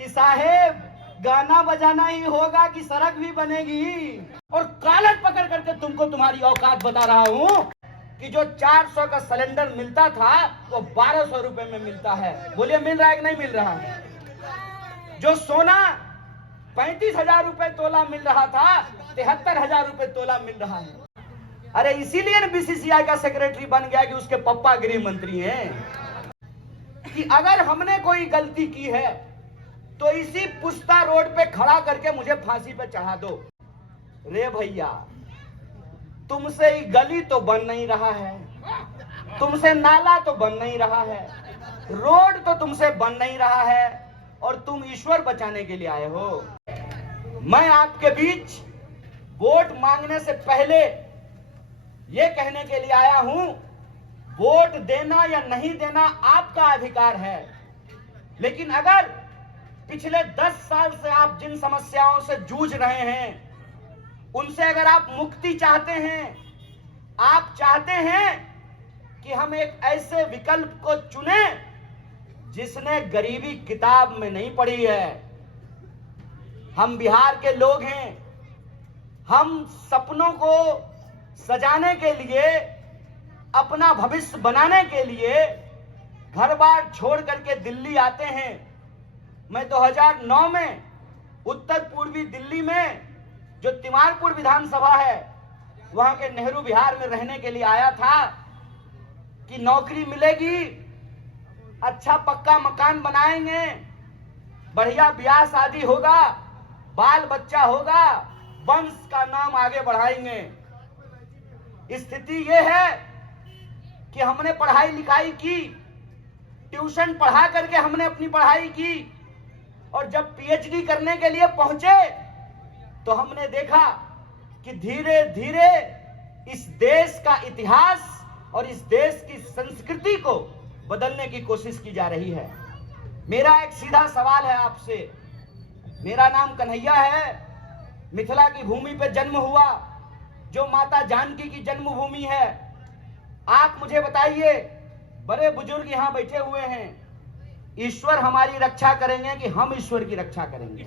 कि साहेब गाना बजाना ही होगा कि सड़क भी बनेगी। और कॉलर पकड़ करके तुमको तुम्हारी औकात बता रहा हूं कि जो 400 का सिलेंडर मिलता था वो 1200 रुपए में मिलता है। बोलिए मिल रहा है कि नहीं मिल रहा है? जो सोना 35,000 रुपए तोला मिल रहा था 73,000 रुपए तोला मिल रहा है। अरे इसीलिए बीसीसीआई का सेक्रेटरी बन गया कि उसके पप्पा गृह मंत्री हैं। कि अगर हमने कोई गलती की है तो इसी पुस्ता रोड पे खड़ा करके मुझे फांसी पे चढ़ा दो। रे भैया, तुमसे ही गली तो बन नहीं रहा है, तुमसे नाला तो बन नहीं रहा है, रोड तो तुमसे बन नहीं रहा है, और तुम ईश्वर बचाने के लिए आए हो। मैं आपके बीच वोट मांगने से पहले यह कहने के लिए आया हूं, वोट देना या नहीं देना आपका अधिकार है, लेकिन अगर पिछले 10 साल से आप जिन समस्याओं से जूझ रहे हैं उनसे अगर आप मुक्ति चाहते हैं, आप चाहते हैं कि हम एक ऐसे विकल्प को चुनें जिसने गरीबी किताब में नहीं पढ़ी है। हम बिहार के लोग हैं, हम सपनों को सजाने के लिए, अपना भविष्य बनाने के लिए घर बार छोड़ करके दिल्ली आते हैं। मैं 2009 में उत्तर पूर्वी दिल्ली में जो तिमारपुर विधानसभा है वहां के नेहरू विहार में रहने के लिए आया था कि नौकरी मिलेगी, अच्छा पक्का मकान बनाएंगे, बढ़िया ब्याह शादी होगा, बाल बच्चा होगा, वंश का नाम आगे बढ़ाएंगे। स्थिति यह है कि हमने पढ़ाई लिखाई की, ट्यूशन पढ़ा करके हमने अपनी पढ़ाई की, और जब पीएचडी करने के लिए पहुंचे तो हमने देखा कि धीरे धीरे इस देश का इतिहास और इस देश की संस्कृति को बदलने की कोशिश की जा रही है। मेरा एक सीधा सवाल है आपसे। मेरा नाम कन्हैया है, मिथिला की भूमि पर जन्म हुआ, जो माता जानकी की जन्मभूमि है। आप मुझे बताइए, बड़े बुजुर्ग यहां बैठे हुए हैं, ईश्वर हमारी रक्षा करेंगे कि हम ईश्वर की रक्षा करेंगे?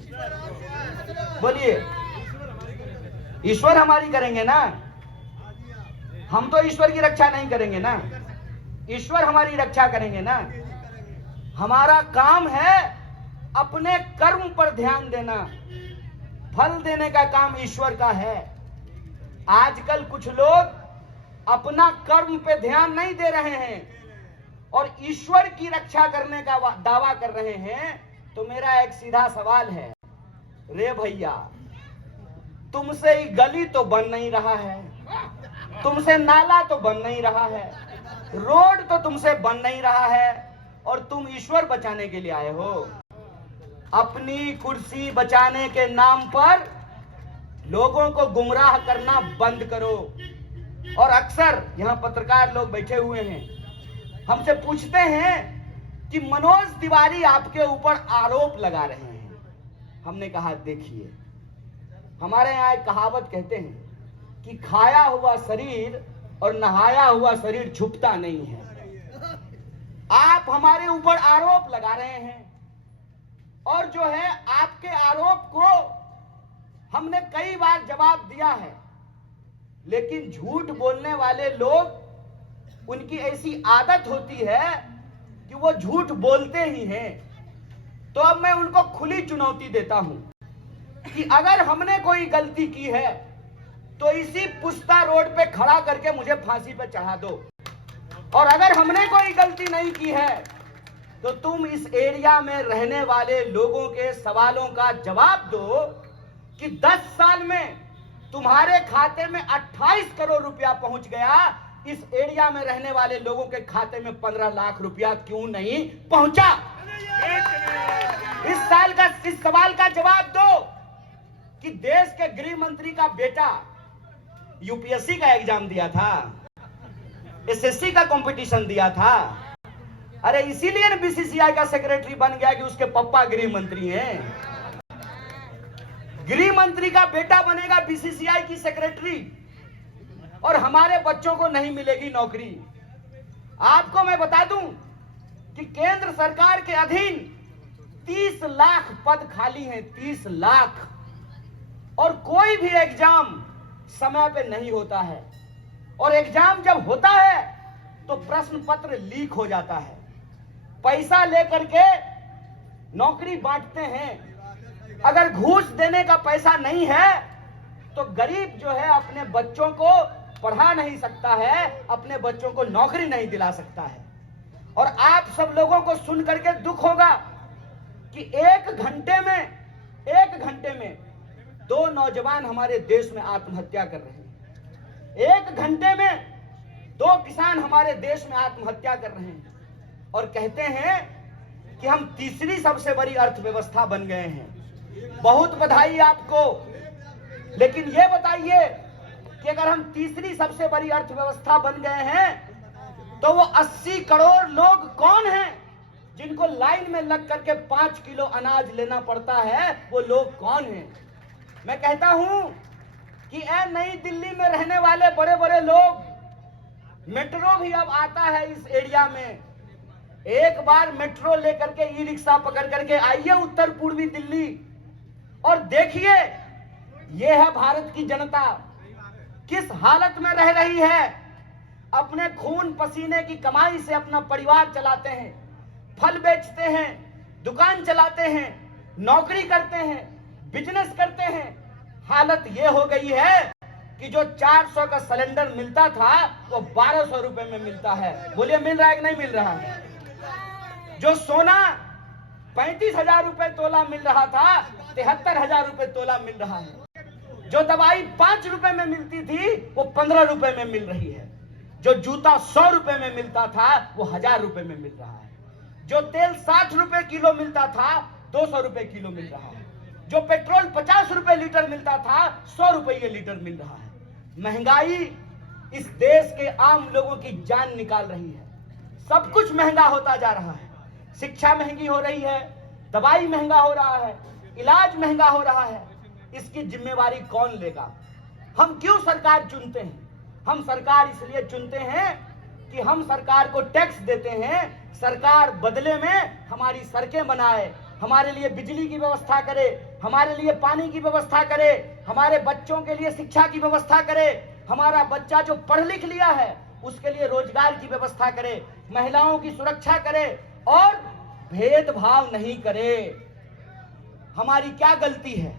बोलिए, ईश्वर हमारी करेंगे ना? हम तो ईश्वर की रक्षा नहीं करेंगे ना, ईश्वर हमारी रक्षा करेंगे ना। हमारा काम है अपने कर्म पर ध्यान देना, फल देने का काम ईश्वर का है। आजकल कुछ लोग अपना कर्म पे ध्यान नहीं दे रहे हैं और ईश्वर की रक्षा करने का दावा कर रहे हैं। तो मेरा एक सीधा सवाल है, रे भैया, तुमसे ही गली तो बन नहीं रहा है, तुमसे नाला तो बन नहीं रहा है, रोड तो तुमसे बन नहीं रहा है, और तुम ईश्वर बचाने के लिए आए हो। अपनी कुर्सी बचाने के नाम पर लोगों को गुमराह करना बंद करो। और अक्सर यहां पत्रकार लोग बैठे हुए हैं, हमसे पूछते हैं कि मनोज तिवारी आपके ऊपर आरोप लगा रहे हैं। हमने कहा, देखिए, हमारे यहाँ एक कहावत कहते हैं कि खाया हुआ शरीर और नहाया हुआ शरीर छुपता नहीं है। आप हमारे ऊपर आरोप लगा रहे हैं, और जो है आपके आरोप को हमने कई बार जवाब दिया है, लेकिन झूठ बोलने वाले लोग, उनकी ऐसी आदत होती है कि वो झूठ बोलते ही हैं। तो अब मैं उनको खुली चुनौती देता हूं कि अगर हमने कोई गलती की है तो इसी पुस्ता रोड पे खड़ा करके मुझे फांसी पे चढ़ा दो, और अगर हमने कोई गलती नहीं की है तो तुम इस एरिया में रहने वाले लोगों के सवालों का जवाब दो कि 10 साल में तुम्हारे खाते में 28 करोड़ रुपया पहुंच गया, इस एरिया में रहने वाले लोगों के खाते में 15 लाख रुपया क्यों नहीं पहुंचा? इस सवाल का जवाब दो कि देश के गृह मंत्री का बेटा यूपीएससी का एग्जाम दिया था, एसएससी का कंपटीशन दिया था। अरे इसीलिए बीसीसीआई का सेक्रेटरी बन गया कि उसके पापा गृह मंत्री हैं। गृह मंत्री का बेटा बनेगा बीसीसीआई की सेक्रेटरी, और हमारे बच्चों को नहीं मिलेगी नौकरी। आपको मैं बता दूं कि केंद्र सरकार के अधीन 30 लाख पद खाली हैं, 30 लाख। और कोई भी एग्जाम समय पे नहीं होता है, और एग्जाम जब होता है तो प्रश्न पत्र लीक हो जाता है। पैसा लेकर के नौकरी बांटते हैं। अगर घूस देने का पैसा नहीं है तो गरीब जो है अपने बच्चों को पढ़ा नहीं सकता है, अपने बच्चों को नौकरी नहीं दिला सकता है। और आप सब लोगों को सुन करके दुख होगा कि एक घंटे में 2 नौजवान हमारे देश में आत्महत्या कर रहे हैं। एक घंटे में 2 किसान हमारे देश में आत्महत्या कर रहे हैं, और कहते हैं कि हम तीसरी सबसे बड़ी अर्थव्यवस्था बन गए हैं। बहुत बधाई आपको, लेकिन ये बताइए कि अगर हम तीसरी सबसे बड़ी अर्थव्यवस्था बन गए हैं तो वो 80 करोड़ लोग कौन हैं जिनको लाइन में लग करके 5 किलो अनाज लेना पड़ता है? वो लोग कौन हैं? मैं कहता हूं कि नई दिल्ली में रहने वाले बड़े बड़े लोग, मेट्रो भी अब आता है इस एरिया में। एक बार मेट्रो लेकर के ई रिक्शा पकड़ करके आइए उत्तर पूर्वी दिल्ली और देखिए ये है भारत की जनता किस हालत में रह रही है। अपने खून पसीने की कमाई से अपना परिवार चलाते हैं, फल बेचते हैं, दुकान चलाते हैं, नौकरी करते हैं, बिजनेस करते हैं। हालत ये हो गई है कि जो 400 का सिलेंडर मिलता था वो 1200 रुपए में मिलता है। बोलिए मिल रहा है कि नहीं मिल रहा है? जो सोना 35,000 रुपए तोला मिल रहा था 73,000 रुपए तोला मिल रहा है। जो दवाई 5 रुपए में मिलती थी वो 15 रुपए में मिल रही है। जो जूता 100 रुपए में मिलता था वो 1000 रुपए में मिल रहा है। जो तेल 60 रुपए किलो मिलता था 200 रुपए किलो मिल रहा है। जो पेट्रोल 50 रुपए लीटर मिलता था 100 रुपये लीटर मिल रहा है। महंगाई इस देश के आम लोगों की जान निकाल रही है। सब कुछ महंगा होता जा रहा है। शिक्षा महंगी हो रही है, दवाई महंगा हो रहा है, इलाज महंगा हो रहा है। इसकी जिम्मेवारी कौन लेगा? हम क्यों सरकार चुनते हैं? हम सरकार इसलिए चुनते हैं कि हम सरकार को टैक्स देते हैं, सरकार बदले में हमारी सड़कें बनाए, हमारे लिए बिजली की व्यवस्था करे, हमारे लिए पानी की व्यवस्था करे, हमारे बच्चों के लिए शिक्षा की व्यवस्था करे, हमारा बच्चा जो पढ़ लिख लिया है उसके लिए रोजगार की व्यवस्था करे, महिलाओं की सुरक्षा करे और भेदभाव नहीं करे। हमारी क्या गलती है?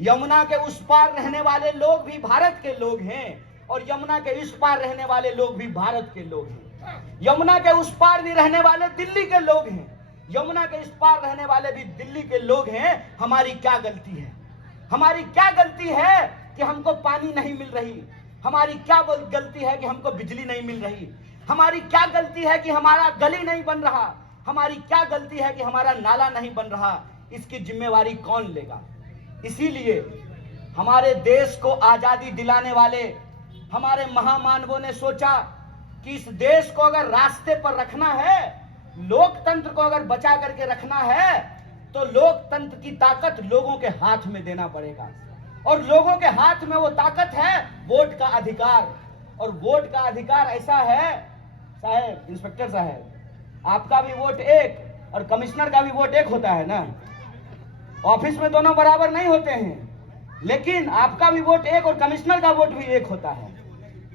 यमुना के उस पार रहने वाले लोग भी भारत के लोग हैं और यमुना के इस पार रहने वाले लोग भी भारत के लोग हैं। यमुना के उस पार भी रहने वाले दिल्ली के लोग हैं, यमुना के इस पार रहने वाले भी दिल्ली के लोग हैं। हमारी क्या गलती है? हमारी क्या गलती है कि हमको पानी नहीं मिल रही? हमारी क्या गलती है कि हमको बिजली नहीं मिल रही? हमारी क्या गलती है कि हमारा गली नहीं बन रहा? हमारी क्या गलती है कि हमारा नाला नहीं बन रहा? इसकी जिम्मेवारी कौन लेगा? इसीलिए हमारे देश को आजादी दिलाने वाले हमारे महामानवों ने सोचा कि इस देश को अगर रास्ते पर रखना है, लोकतंत्र को अगर बचा करके रखना है, तो लोकतंत्र की ताकत लोगों के हाथ में देना पड़ेगा। और लोगों के हाथ में वो ताकत है वोट का अधिकार। और वोट का अधिकार ऐसा है, साहब इंस्पेक्टर साहब, आपका भी वोट एक और कमिश्नर का भी वोट एक होता है ना। ऑफिस में दोनों बराबर नहीं होते हैं, लेकिन आपका भी वोट एक और कमिश्नर का वोट भी एक होता है।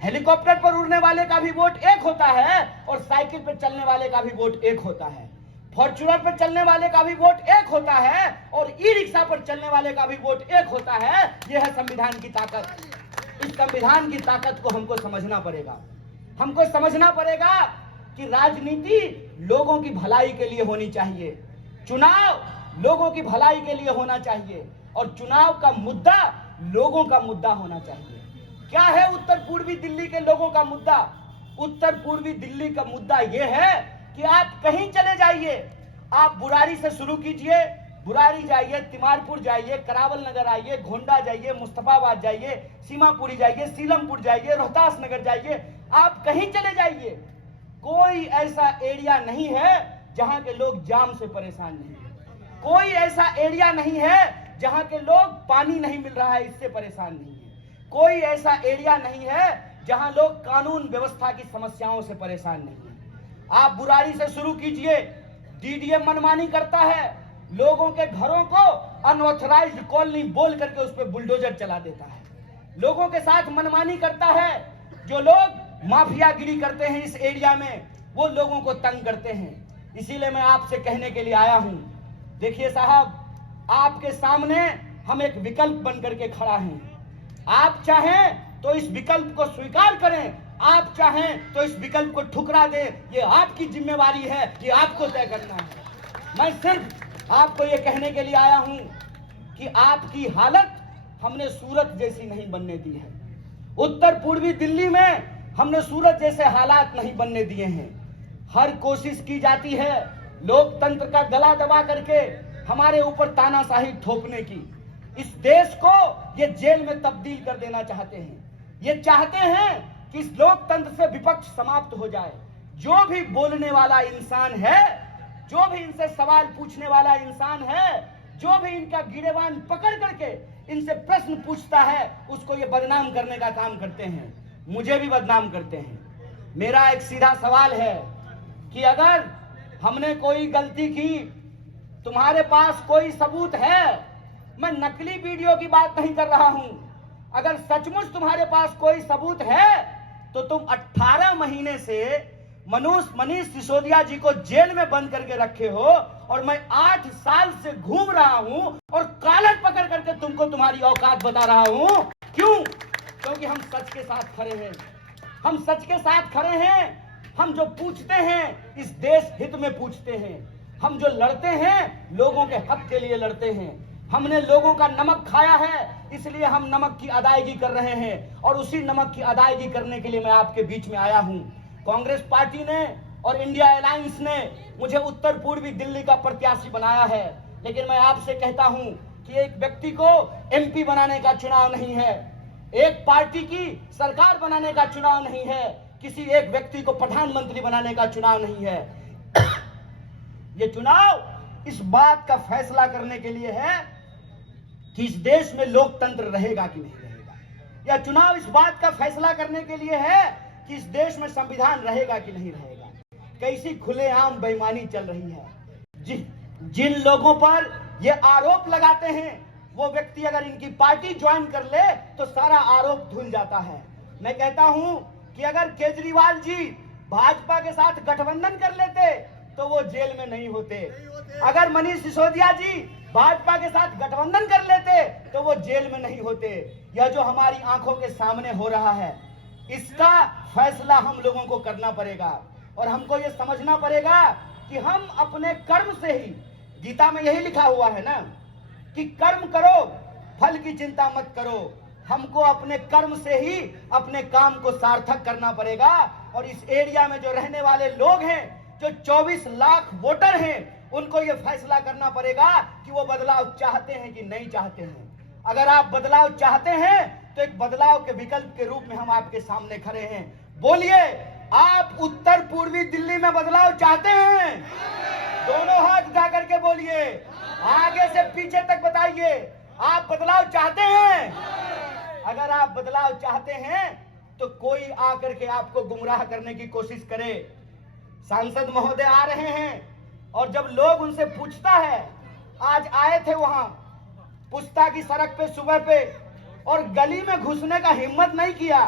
हेलीकॉप्टर पर उड़ने वाले का भी वोट एक होता है और साइकिल पर चलने वाले का भी वोट एक होता है। फॉर्च्यूनर पर चलने वाले का भी वोट एक होता है और ई रिक्शा पर चलने वाले का भी वोट एक होता है। यह है संविधान की ताकत। इस संविधान की ताकत को हमको समझना पड़ेगा। हमको समझना पड़ेगा कि राजनीति लोगों की भलाई के लिए होनी चाहिए, चुनाव लोगों की भलाई के लिए होना चाहिए और चुनाव का मुद्दा लोगों का मुद्दा होना चाहिए। क्या है उत्तर पूर्वी दिल्ली के लोगों का मुद्दा? उत्तर पूर्वी दिल्ली का मुद्दा यह है कि आप कहीं चले जाइए, आप बुराड़ी से शुरू कीजिए, बुराड़ी जाइए, तिमारपुर जाइए, करावल नगर आइए, घोंडा जाइए, मुस्तफाबाद जाइए, सीमापुरी जाइए, सीलमपुर जाइए, रोहतास नगर जाइए, आप कहीं चले जाइए, कोई ऐसा एरिया नहीं है जहां के लोग जाम से परेशान नहीं है। कोई ऐसा एरिया नहीं है जहां के लोग पानी नहीं मिल रहा है इससे परेशान नहीं है। कोई ऐसा एरिया नहीं है जहां लोग कानून व्यवस्था की समस्याओं से परेशान नहीं है। आप बुराड़ी से शुरू कीजिए, डीडीएम मनमानी करता है, लोगों के घरों को अनऑथराइज्ड कॉलोनी बोल करके उस पर बुलडोजर चला देता है, लोगों के साथ मनमानी करता है। जो लोग माफियागिरी करते हैं इस एरिया में, वो लोगों को तंग करते हैं। इसीलिए मैं आपसे कहने के लिए आया हूं, देखिए साहब, आपके सामने हम एक विकल्प बन करके खड़ा हैं। आप चाहें तो इस विकल्प को स्वीकार करें, आप चाहें तो इस विकल्प को ठुकरा दें, ये आपकी जिम्मेवारी है, ये आपको तय करना है। मैं सिर्फ आपको ये कहने के लिए आया हूं कि आपकी हालत हमने सूरत जैसी नहीं बनने दी है। उत्तर पूर्वी दिल्ली में हमने सूरत जैसे हालात नहीं बनने दिए हैं। हर कोशिश की जाती है लोकतंत्र का गला दबा करके हमारे ऊपर तानाशाही थोपने की। इस देश को ये जेल में तब्दील कर देना चाहते हैं। ये चाहते हैं कि इस लोकतंत्र से विपक्ष समाप्त हो जाए। जो भी बोलने वाला इंसान है, जो भी इनसे सवाल पूछने वाला इंसान है, जो भी इनका गिरेबान पकड़ करके इनसे प्रश्न पूछता है, उसको ये बदनाम करने का काम करते हैं, मुझे भी बदनाम करते हैं। मेरा एक सीधा सवाल है कि अगर हमने कोई गलती की, तुम्हारे पास कोई सबूत है, मैं नकली वीडियो की बात नहीं कर रहा हूं, अगर सचमुच तुम्हारे पास कोई सबूत है तो तुम 18 महीने से मनीष सिसोदिया जी को जेल में बंद करके रखे हो और मैं 8 साल से घूम रहा हूं और कॉलर पकड़ करके तुमको तुम्हारी औकात बता रहा हूं। क्यों? क्योंकि हम सच के साथ खड़े हैं, हम सच के साथ खड़े हैं। हम जो पूछते हैं इस देश हित में पूछते हैं, हम जो लड़ते हैं लोगों के हक के लिए लड़ते हैं। हमने लोगों का नमक खाया है, इसलिए हम नमक की अदायगी कर रहे हैं और उसी नमक की अदायगी करने के लिए मैं आपके बीच में आया हूं। कांग्रेस पार्टी ने और इंडिया अलायंस ने मुझे उत्तर पूर्वी दिल्ली का प्रत्याशी बनाया है, लेकिन मैं आपसे कहता हूं कि एक व्यक्ति को एमपी बनाने का चुनाव नहीं है, एक पार्टी की सरकार बनाने का चुनाव नहीं है, किसी एक व्यक्ति को प्रधानमंत्री बनाने का चुनाव नहीं है। ये चुनाव इस बात का फैसला करने के लिए है कि इस देश में लोकतंत्र रहेगा कि नहीं रहेगा। यह चुनाव इस बात का फैसला करने के लिए है कि इस देश में संविधान रहेगा कि नहीं रहेगा। कैसी खुलेआम बेईमानी चल रही है। जिन लोगों पर ये आरोप लगाते हैं वो व्यक्ति अगर इनकी पार्टी ज्वाइन कर ले तो सारा आरोप धुल जाता है। मैं कहता हूं कि अगर केजरीवाल जी भाजपा के साथ गठबंधन कर लेते तो वो जेल में नहीं होते, अगर मनीष सिसोदिया जी भाजपा के साथ गठबंधन कर लेते तो वो जेल में नहीं होते। यह जो हमारी आंखों के सामने हो रहा है, इसका फैसला हम लोगों को करना पड़ेगा और हमको ये समझना पड़ेगा कि हम अपने कर्म से ही, गीता में यही लिखा हुआ है ना कि कर्म करो फल की चिंता मत करो। हमको अपने कर्म से ही अपने काम को सार्थक करना पड़ेगा। और इस एरिया में जो रहने वाले लोग हैं, जो 24 लाख वोटर हैं, उनको ये फैसला करना पड़ेगा कि वो बदलाव चाहते हैं कि नहीं चाहते हैं। अगर आप बदलाव चाहते हैं तो एक बदलाव के विकल्प के रूप में हम आपके सामने खड़े हैं। बोलिए, आप उत्तर पूर्वी दिल्ली में बदलाव चाहते हैं? दोनों हाथ उठा करके बोलिए, आगे से पीछे तक बताइए, आप बदलाव चाहते हैं? अगर आप बदलाव चाहते हैं तो कोई आकर के आपको गुमराह करने की कोशिश करे। सांसद महोदय आ रहे हैं और जब लोग उनसे पूछता है, आज आए थे वहां पुस्ता की सड़क पे सुबह पे और गली में घुसने का हिम्मत नहीं किया,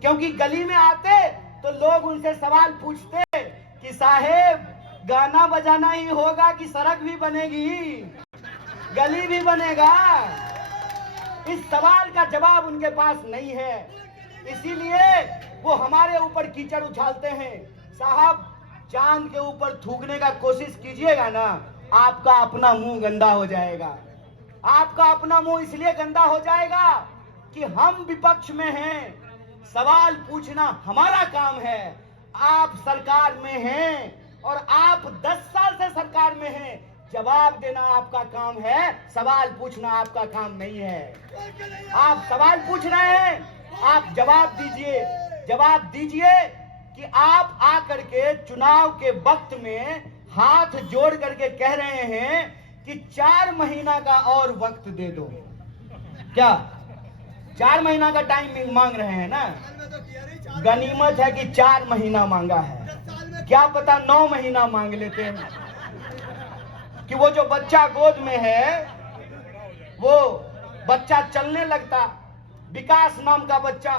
क्योंकि गली में आते तो लोग उनसे सवाल पूछते कि साहेब गाना बजाना ही होगा कि सड़क भी बनेगी, गली भी बनेगा? इस सवाल का जवाब उनके पास नहीं है, इसीलिए वो हमारे ऊपर कीचड़ उछालते हैं। साहब, चांद के ऊपर थूकने का कोशिश कीजिएगा ना, आपका अपना मुंह गंदा हो जाएगा। आपका अपना मुंह इसलिए गंदा हो जाएगा कि हम विपक्ष में हैं, सवाल पूछना हमारा काम है। आप सरकार में हैं और आप 10 साल से सरकार में हैं, जवाब देना आपका काम है, सवाल पूछना आपका काम नहीं है। आप सवाल पूछ रहे हैं, आप जवाब दीजिए। जवाब दीजिए कि आप आकर के चुनाव के वक्त में हाथ जोड़ करके कह रहे हैं कि 4 महीना का और वक्त दे दो। क्या 4 महीना का टाइम मांग रहे हैं ना? गनीमत है कि 4 महीना मांगा है, क्या पता 9 महीना मांग लेते हैं। कि वो जो बच्चा गोद में है वो बच्चा चलने लगता, विकास नाम का बच्चा।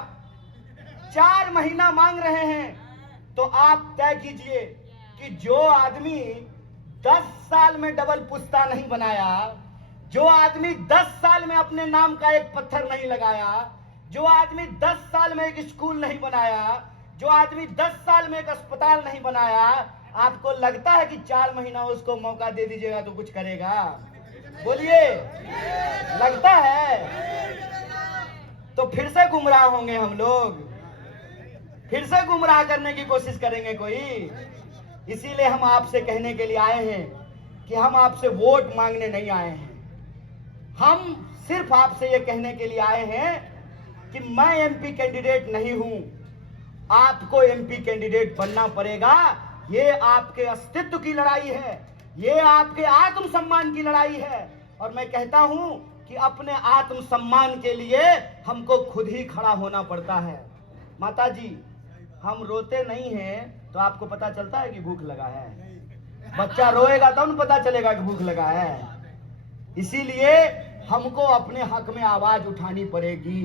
4 महीना मांग रहे हैं। तो आप तय कीजिए कि जो आदमी 10 साल में डबल पुश्ता नहीं बनाया, जो आदमी 10 साल में अपने नाम का एक पत्थर नहीं लगाया, जो आदमी 10 साल में एक स्कूल नहीं बनाया, जो आदमी 10 साल में एक अस्पताल नहीं बनाया, आपको लगता है कि 4 महीना उसको मौका दे दीजिएगा तो कुछ करेगा? बोलिए, लगता है? तो फिर से गुमराह होंगे हम लोग, फिर से गुमराह करने की कोशिश करेंगे कोई। इसीलिए हम आपसे कहने के लिए आए हैं कि हम आपसे वोट मांगने नहीं आए हैं। हम सिर्फ आपसे ये कहने के लिए आए हैं कि मैं एमपी कैंडिडेट नहीं हूं, आपको एमपी कैंडिडेट बनना पड़ेगा। ये आपके अस्तित्व की लड़ाई है, ये आपके आत्मसम्मान की लड़ाई है। और मैं कहता हूं कि अपने आत्मसम्मान के लिए हमको खुद ही खड़ा होना पड़ता है। माता जी, हम रोते नहीं हैं तो आपको पता चलता है कि भूख लगा है। बच्चा रोएगा तब न पता चलेगा कि भूख लगा है। इसीलिए हमको अपने हक में आवाज उठानी पड़ेगी।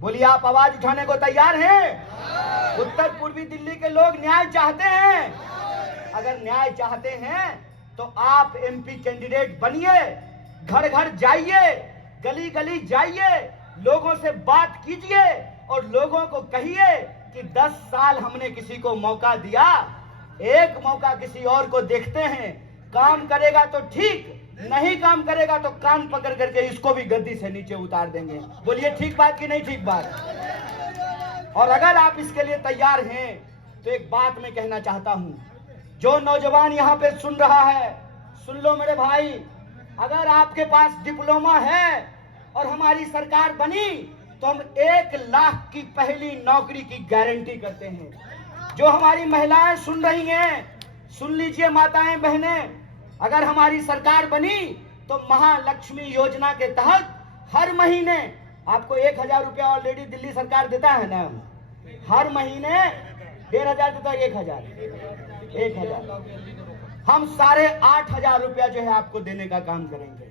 बोलिए, आप आवाज उठाने को तैयार हैं? उत्तर पूर्वी दिल्ली के लोग न्याय चाहते हैं। अगर न्याय चाहते हैं तो आप एमपी कैंडिडेट बनिए, घर घर जाइए, गली गली जाइए, लोगों से बात कीजिए और लोगों को कहिए कि 10 साल हमने किसी को मौका दिया, एक मौका किसी और को देखते हैं। काम करेगा तो ठीक, नहीं काम करेगा तो कान पकड़ करके इसको भी गद्दी से नीचे उतार देंगे। बोलिए, ठीक बात कि नहीं ठीक बात? और अगर आप इसके लिए तैयार हैं तो एक बात मैं कहना चाहता हूं, जो नौजवान यहाँ पे सुन रहा है, सुन लो मेरे भाई। अगर आपके पास डिप्लोमा है और हमारी सरकार बनी तो हम 1 लाख की पहली नौकरी की गारंटी करते हैं। जो हमारी महिलाएं सुन रही हैं, सुन लीजिए माताएं बहनें, अगर हमारी सरकार बनी तो महालक्ष्मी योजना के तहत हर महीने आपको 1000 रुपया ऑलरेडी दिल्ली सरकार देता है ना, हर महीने 1500 देता है, 1000 हम 8500 रुपया जो है आपको देने का काम करेंगे।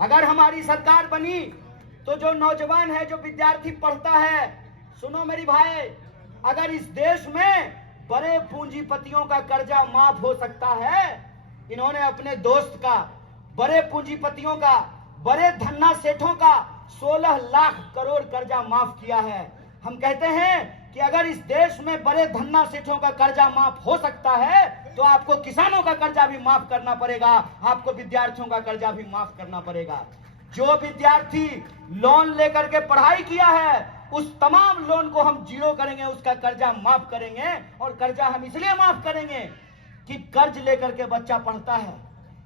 अगर हमारी सरकार बनी तो जो नौजवान है, जो विद्यार्थी पढ़ता है, सुनो मेरी भाई, अगर इस देश में बड़े पूंजीपतियों का कर्जा माफ हो सकता है, इन्होंने अपने दोस्त का, बड़े पूंजीपतियों का, बड़े धन्ना सेठों का 16 लाख करोड़ कर्जा माफ किया है। हम कहते हैं कि अगर इस देश में बड़े धन्ना सेठों का कर्जा माफ हो सकता है तो आपको किसानों का कर्जा भी माफ करना पड़ेगा, आपको विद्यार्थियों का कर्जा भी माफ करना पड़ेगा। जो विद्यार्थी लोन लेकर के पढ़ाई किया है उस तमाम लोन को हम जीरो करेंगे, उसका कर्जा माफ करेंगे। और कर्जा हम इसलिए माफ करेंगे कि कर्ज लेकर के बच्चा पढ़ता है,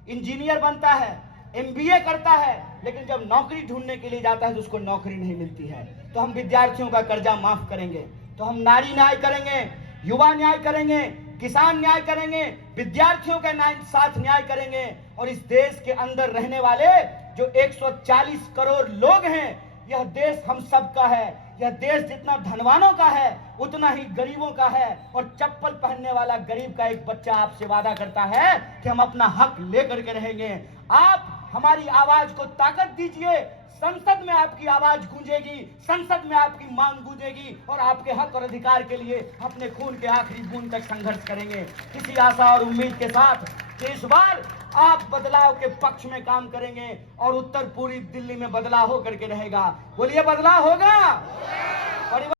इंजीनियर बनता है, एमबीए करता है, लेकिन जब नौकरी ढूंढने के लिए जाता है तो उसको नौकरी नहीं मिलती है। तो हम विद्यार्थियों का कर्जा माफ करेंगे। तो हम नारी न्याय करेंगे, युवा न्याय करेंगे, किसान न्याय करेंगे, विद्यार्थियों के साथ न्याय करेंगे। और इस देश के अंदर रहने वाले जो 140 करोड़ लोग हैं, यह देश हम सब का है। यह देश जितना धनवानों का है उतना ही गरीबों का है। और चप्पल पहनने वाला गरीब का एक बच्चा आपसे वादा करता है कि हम अपना हक लेकर के रहेंगे। आप हमारी आवाज को ताकत दीजिए, संसद में आपकी आवाज गूंजेगी, संसद में आपकी मांग गूंजेगी और आपके हक और अधिकार के लिए अपने खून के आखिरी बूंद तक संघर्ष करेंगे। इसी आशा और उम्मीद के साथ कि इस बार आप बदलाव के पक्ष में काम करेंगे और उत्तर पूर्वी दिल्ली में बदलाव होकर के रहेगा। बोलिए, बदलाव होगा।